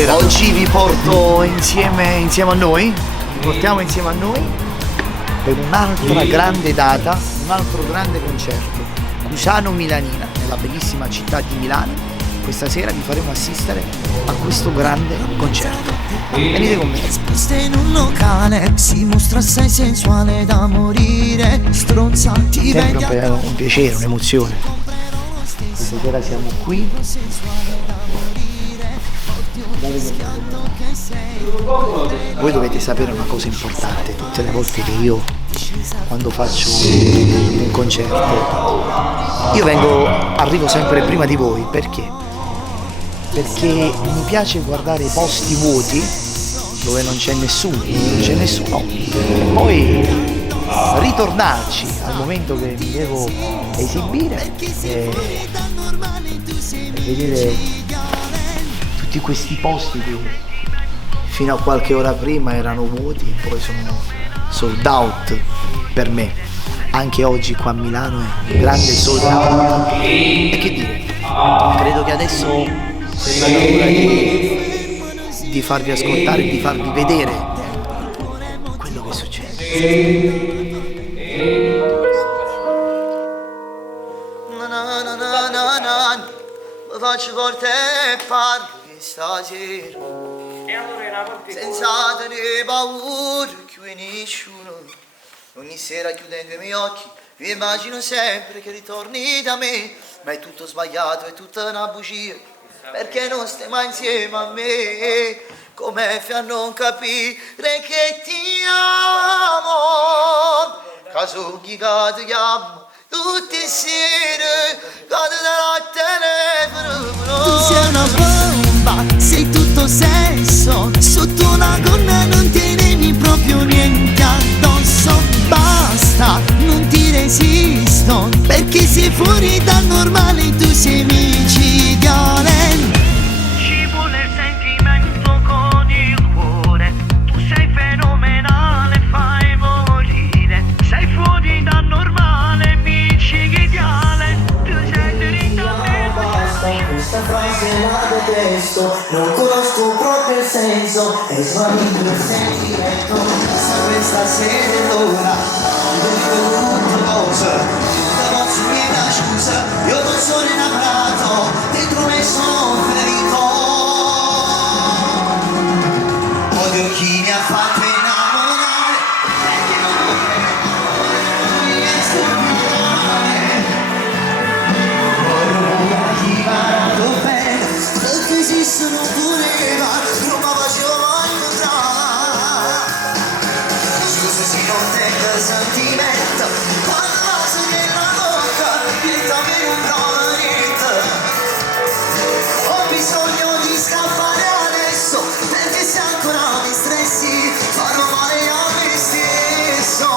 stasera? Oggi vi porto insieme a noi, vi portiamo insieme a noi per un'altra grande data, un altro grande concerto. Cusano Milanina, nella bellissima città di Milano. Questa sera vi faremo assistere a questo grande concerto. Venite con me. Esposta in un locale, si mostra assai sensuale da morire. Stronza, ti vedi Un piacere, un'emozione. Questa sera siamo qui. Voi dovete sapere una cosa importante, tutte le volte che io, quando faccio un concerto, arrivo sempre prima di voi. Perché? Perché mi piace guardare i posti vuoti dove non c'è nessuno, e poi ritornarci al momento che mi devo esibire e vedere tutti questi posti che fino a qualche ora prima erano vuoti e poi sono sold out per me. Anche oggi qua a Milano è un grande sold out. E che dire, credo che adesso sia arrivata l'ora di farvi ascoltare e di farvi vedere quello che succede. Mi faccio forte e parli stasera senza tenere paura che nessuno. Ogni sera chiudendo i miei occhi mi immagino sempre che ritorni da me, ma è tutto sbagliato, è tutta una bugia. Perché non stai mai insieme a me? Come fai a non capire che ti amo? Caso chi ti chiamo tutte le sere, cade dal telefono. Tu sei una bomba, sei tutto sesso. Sotto una gonna non tenevi proprio niente addosso. Basta, non ti resisto, perché sei fuori dal normale, tu sei micidiale. Ci vuole il sentimento con il cuore. Tu sei fenomenale, fai morire. Sei fuori dal normale, micidiale. Tu sei dritto a me. Questa frase la detesto, non conosco proprio il senso, è svanito il sentimento. Questa sera è l'ora, vedo tutte cose, non posso chiedere scusa, io non sono innamorato, dentro me sono ferito. Odio chi mi ha fatto innamorare, perché non mi riesco più a chi mi ha dato bene, perché esistono pure non mi facevo mai incontrare. Scusa se non tengo sentimento, quando passo nella bocca direttamente un favorito. Ho bisogno di scappare adesso, perché se ancora mi stressi farò male a me stesso.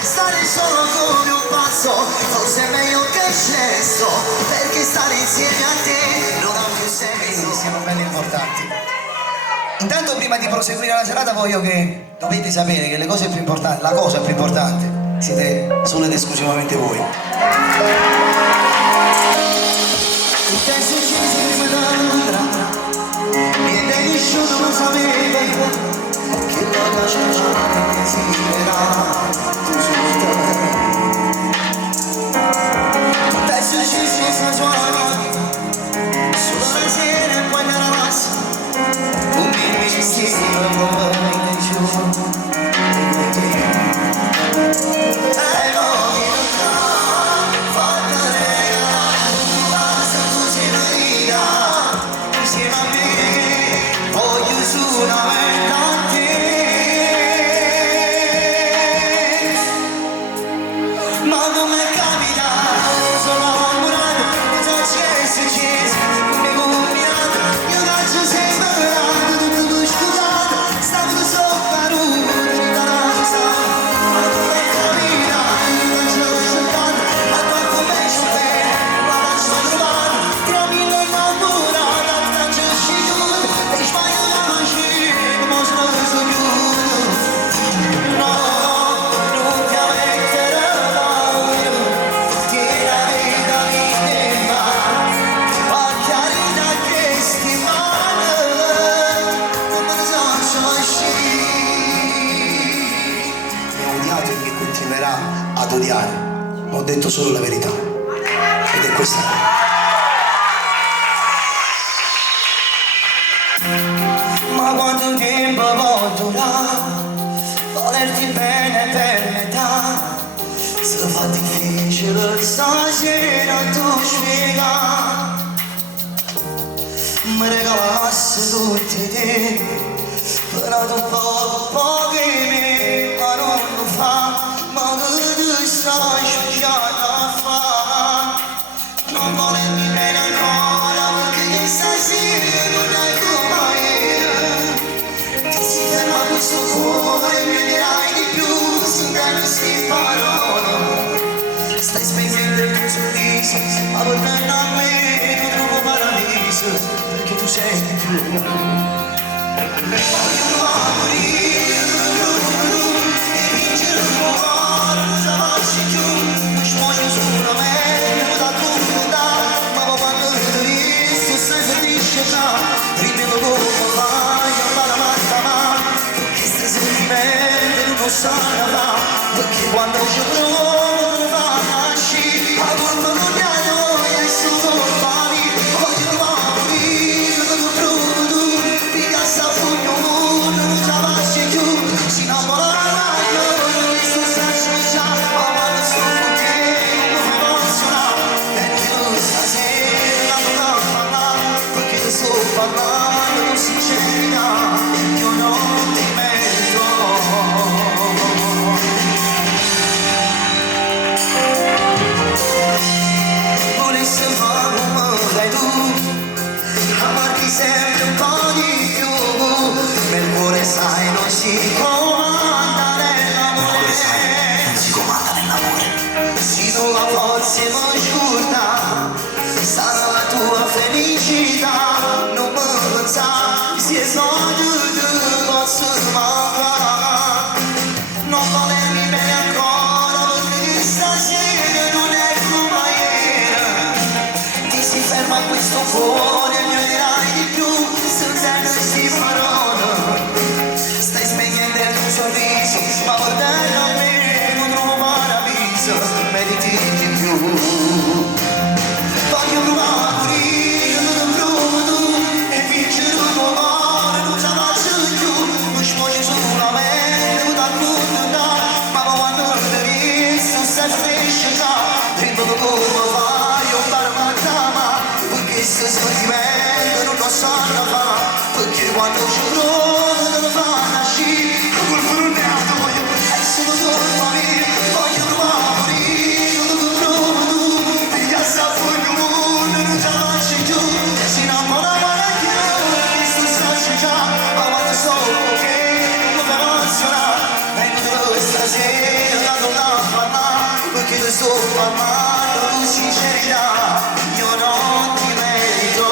Stare solo come un pazzo, forse è meglio che cesso, perché stare insieme a te non ha più senso. Siamo belli importanti. Intanto prima di proseguire la serata dovete sapere che la cosa più importante siete solo ed esclusivamente voi. Il testo scese prima d'andra, niente nessuno lo sapeva, che la pace non desidera, tu sei tutta per me. Il testo scese sensuale, solo la sera e poi nella massa. Un mio mistero probabilmente giuro e con te. detto solo la verità, ed è questa. Ma quanto tempo può durare volerti bene per metà? Se fa difficile stasera tu spiega, mi regalassi tutti te, però tu pochi me, ma non lo fa, ma che tu stai sciacciando a fare? Non volermi bene ancora, perché stasera non è come io. Ti si ferma questo cuore, mi dirai di più, se non si parole. Stai spegnendo il tuo sorriso, ma tornando a me non trovo paradiso, perché tu sei di più. Voglio morire, e vincere un cuore, non si faccia più. Non ci voglio solamente da confrontare, ma quando ti visto sei felice già. Ripeto come fai, alla matta, perché stai sentimenti non sanno là, perché quando ci provo parlando con sincerità, io non ti merito. Volessi fare come fai tu, amarti sempre un po' di più, nel cuore sai non si comanda nell'amore, non si comanda nell'amore. Si trova forza e non scurta, sarà la tua felicità. Si è sogno posso mancare, non volermi bene ancora, perché stasera non è come ieri. Ti si ferma questo cuore, mi dirai di più, senza questi parole. Stai spegnendo il tuo sorriso, ma guardando a me non trovo paradiso, meriti di più. Voglio provare a morire, non provo tu, e vincere un uomo. Ripeto come fai, io parlo perché se sentimento non lo sanno fare, perché quando ci provo non lo fanno uscire, col frullato voglio essere solo morire, voglio provare a morire, non lo provo tu, pigliassi a fuori il mondo, non ce la faccio più, si innamorava da chiaro, questo sta già, ma quando so che non mi fa emozionare, e non stasera la donna a parlare, perché ti sto parlando con sincerità, io non ti merito.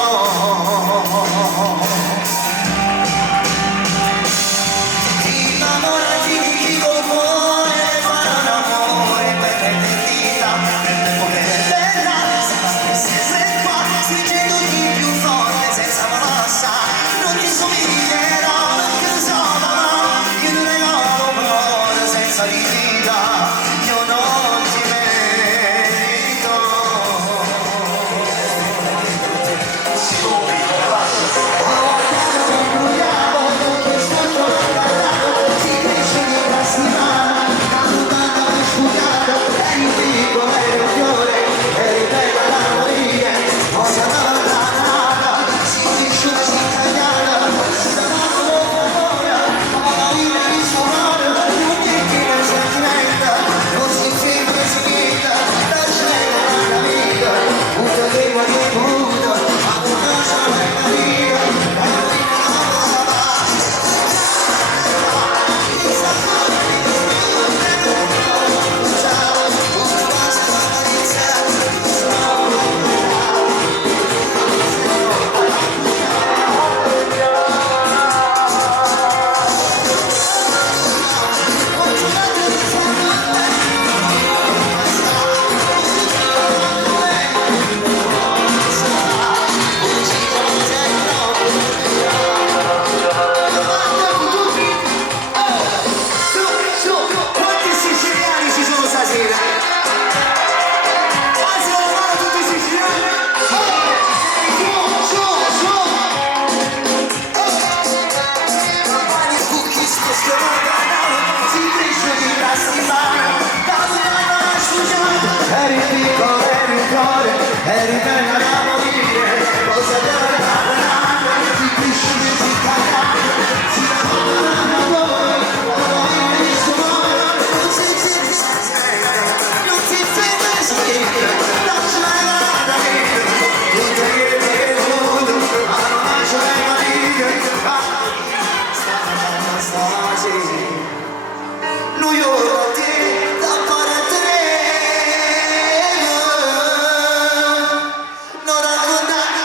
terra da morire, cosa ti pisci di ziccare, si raccontano a voi, non si sente, non si sente schifo, lascia la vita, tutto che è venuto, ma non lascia la vita, lui ora ti da parte non raccontare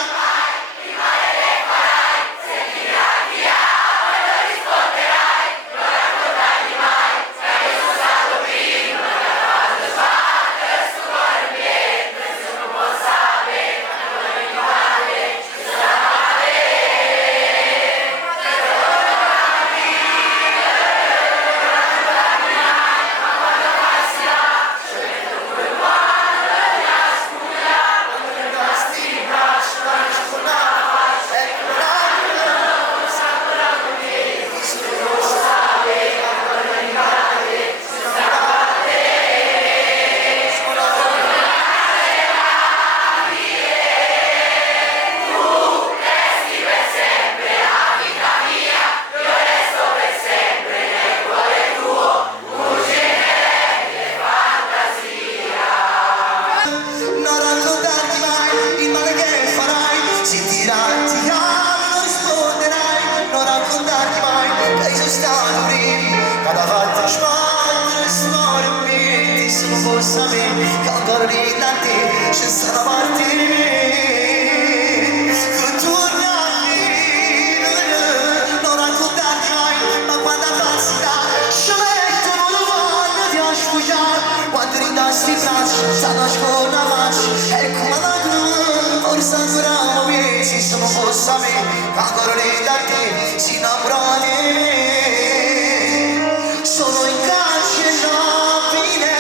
sono in carcere nobile,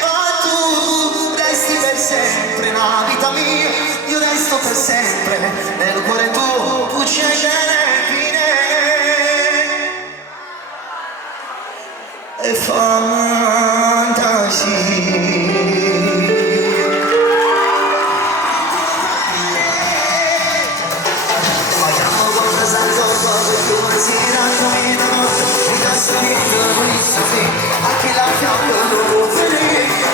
ma tu resti per sempre nella vita mia, io resto per sempre nel cuore tuo, tu c'è fine e fantasia. Anche la fiamma non può venire,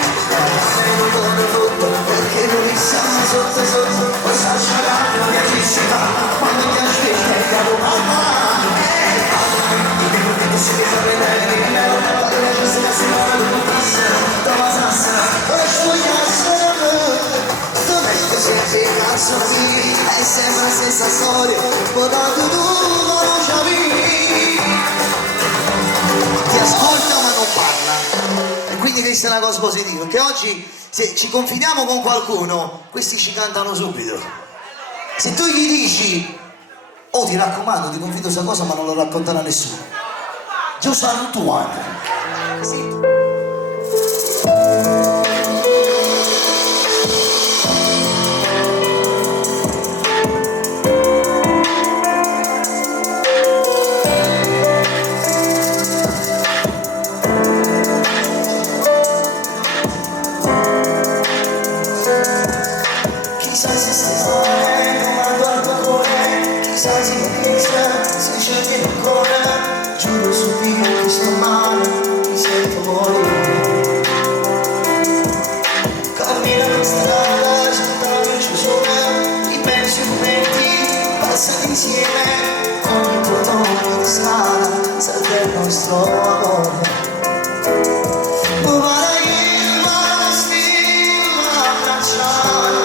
perché noi siamo sotto sotto, poi s'asciugano le felicità, quando ti aspetti è caro mamma, che si deve vedere di me, la legge se si muove non passa, dove sassa, dove sfogliassero, dove che si è cazzo di, è sempre la stessa storia, ma tanto tu non c'avevi. Ti ascolta ma non parla, e quindi questa è una cosa positiva, perché oggi se ci confidiamo con qualcuno questi ci cantano subito. Se tu gli dici oh ti raccomando ti confido questa cosa ma non lo racconterà nessuno, just a one. Sì. Se scegli ancora, giuro su Dio che sto male, mi sento morire. Cammino per strada, sotto la chiusura, i pensi e momenti passati insieme, ogni tuo tono di scala serve il nostro amore. Guarda il mare, stima abbracciare.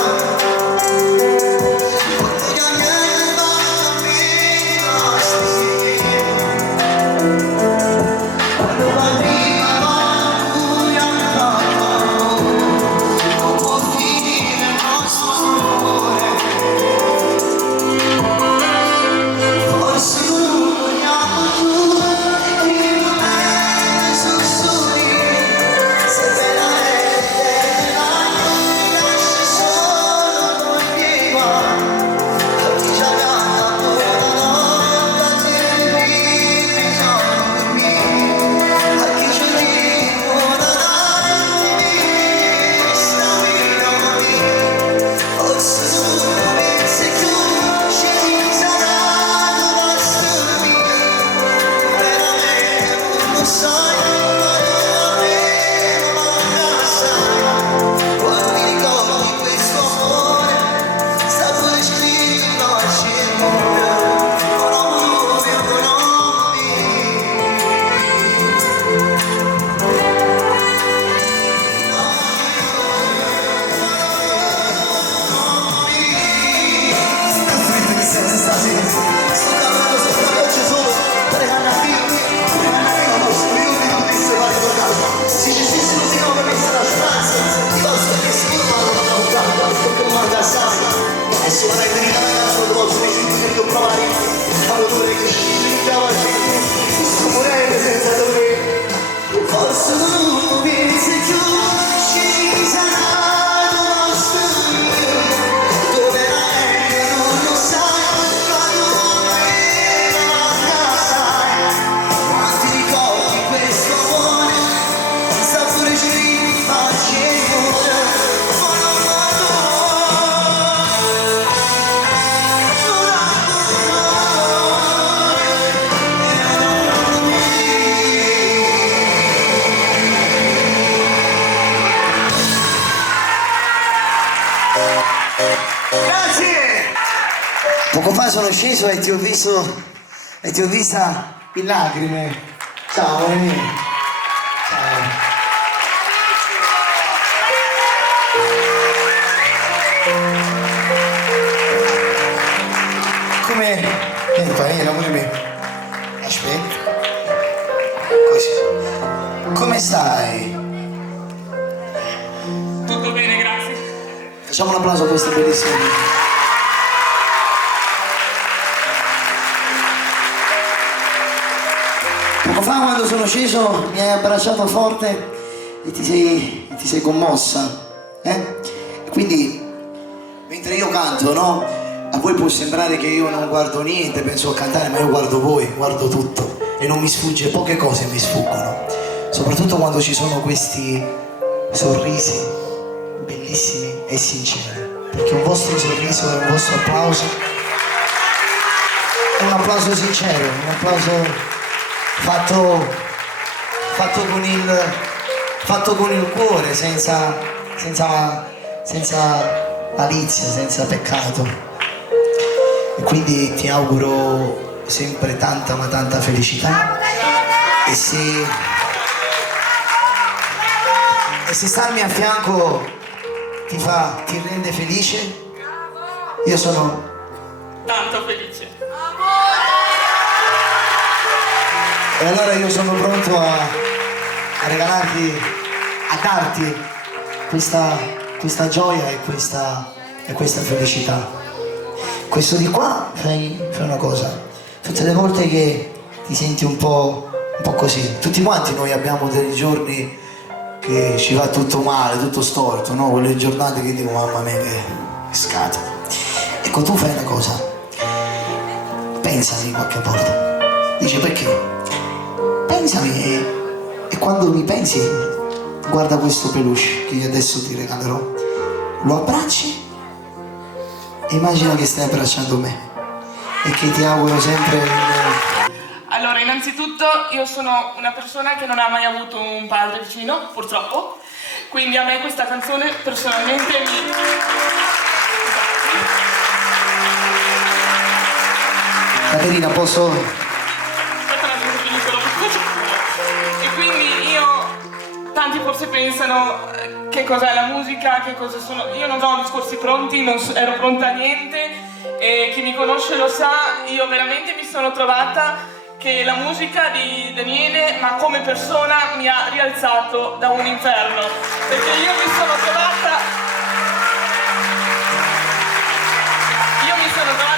Grazie! Poco fa sono sceso e ti ho vista in lacrime. Ciao, amore mio. Ciao. Come... Vieni, amore mio. Aspetta. Così. Come stai? Tutto bene, grazie. Facciamo un applauso a questa bellissima vita. Poco fa quando sono sceso mi hai abbracciato forte e ti sei commossa. Quindi mentre io canto, no? A voi può sembrare che io non guardo niente, penso a cantare, ma io guardo voi, guardo tutto e non mi sfugge, poche cose mi sfuggono, soprattutto quando ci sono questi sorrisi bellissimi e sinceri, perché un vostro sorriso e un vostro applauso è un applauso sincero, un applauso fatto con il cuore, senza malizia, senza peccato. E quindi ti auguro sempre tanta ma tanta felicità e se starmi a fianco ti rende felice, io sono Tanto felice. e allora io sono pronto a regalarti, a darti questa gioia e questa felicità. Questo di qua, fai una cosa, tutte le volte che ti senti un po' così, tutti quanti noi abbiamo dei giorni che ci va tutto male, tutto storto, no? Quelle giornate che dico mamma mia che scatola. Ecco, tu fai una cosa, pensami qualche volta, dice perché? Pensami e quando mi pensi guarda questo peluche che io adesso ti regalerò, lo abbracci. Immagina che stai abbracciando me e che ti auguro sempre Allora, innanzitutto io sono una persona che non ha mai avuto un padre vicino, purtroppo, quindi a me questa canzone personalmente mi... Caterina, posso... Aspetta un attimo che finisco dopo. E quindi io... Tanti forse pensano che cos'è la musica, che cosa sono... Io non ho discorsi pronti, non ero pronta a niente e chi mi conosce lo sa, io veramente mi sono trovata che la musica di Daniele, ma come persona, mi ha rialzato da un inferno, perché io mi sono trovata,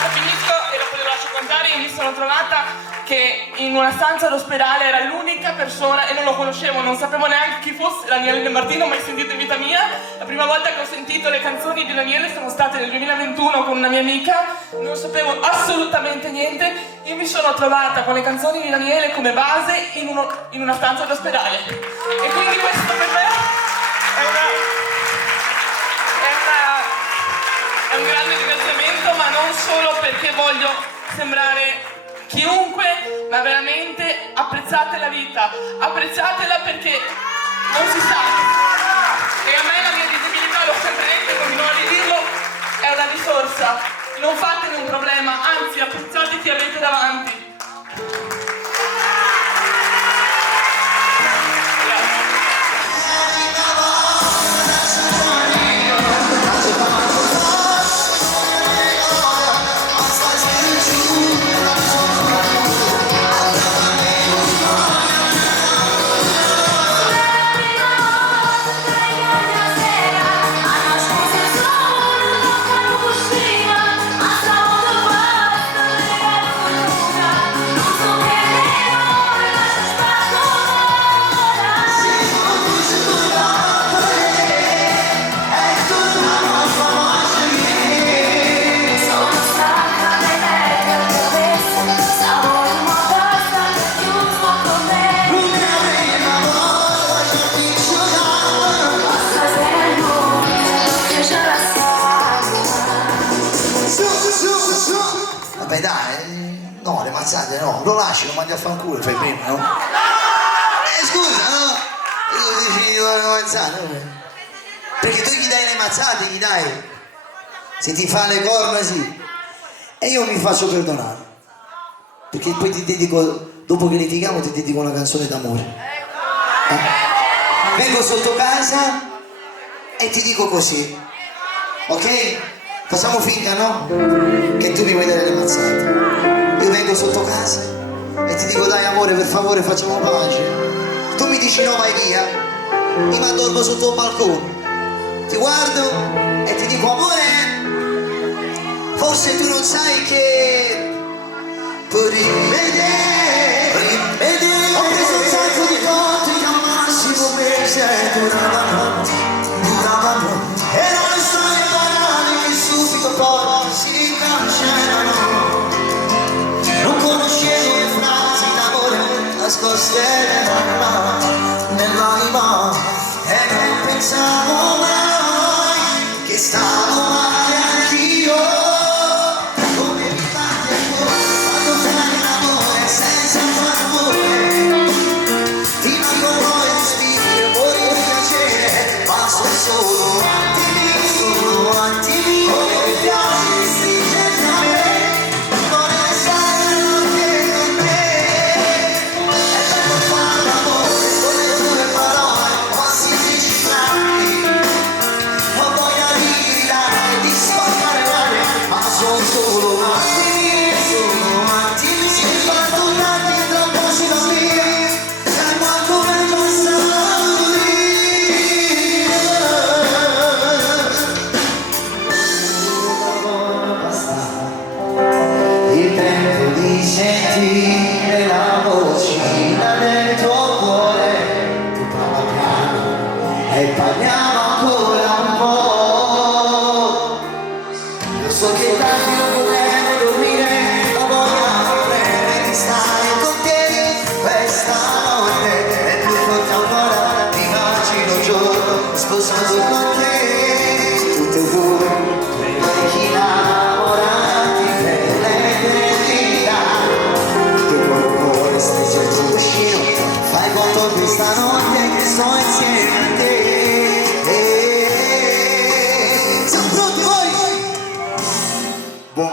finisco e dopo le lascio cantare, io mi sono trovata che in una stanza all'ospedale era l'unica persona e non lo conoscevo, non sapevo neanche chi fosse Daniele De Martino, mai sentito in vita mia. La prima volta che ho sentito le canzoni di Daniele sono state nel 2021 con una mia amica, non sapevo assolutamente niente, io mi sono trovata con le canzoni di Daniele come base in una stanza all'ospedale e quindi questo per me è un grande ringraziamento, ma non solo perché voglio sembrare chiunque, ma veramente apprezzate la vita, apprezzatela perché non si sa. E a me la mia disabilità, l'ho sempre detto e continuo a ridirlo, è una risorsa. Non fatene un problema, anzi apprezzate chi avete davanti. Vabbè dai, no, le mazzate no, lo lasci, lo mandi a fanculo, fai prima, no? Scusa, no? Tu dici di fare le mazzate, perché tu gli dai le mazzate, gli dai. Se ti fa le corna sì. E io mi faccio perdonare. Perché poi ti dedico, dopo che litighiamo ti dedico una canzone d'amore. Vengo sotto casa e ti dico così. Ok? Facciamo finta, no? Che tu mi vuoi dare le mazzate. Io vengo sotto casa e ti dico dai amore, per favore facciamo pace. Tu mi dici no, vai via. Io mi addormo sotto il balcone. Ti guardo e ti dico amore, forse tu non sai che puoi rivedere. Ho preso un sacco di conti che al massimo mese duravano. E non storie banali che subito poi si cancellano. Non conoscevo le frasi d'amore nascoste nell'anima e non pensavo mai che stavo male anch'io. Come mi batte il cuore quando fai l'amore senza far rumore. Ti manco poi respiro, poi di piacere, ma sono solo attimi, come mi piace stringerti a me, non è stare anche con me. È bello fare l'amore con le tue parole, quasi 10 anni. Ho voglia di gridare, di spaccare l'aria, ma sono solo attimi, si partono tanti tra un po' si va via, sai quanto è passato lì. Basta il tempo di sentire la vocina del tuo cuore. Tu parla piano e parliamo ancora un po'. Lo so che tanti non potremo dormire, ma vorrei di stare con te questa notte. E più forte ancora ti immagino un giorno sposato con te. Tutte e due, due vecchi innamorati per l'eternità. Che poi cuore stringe il tuo cuscino, fai conto questa notte che sto insieme a te. Siamo pronti voi? Buon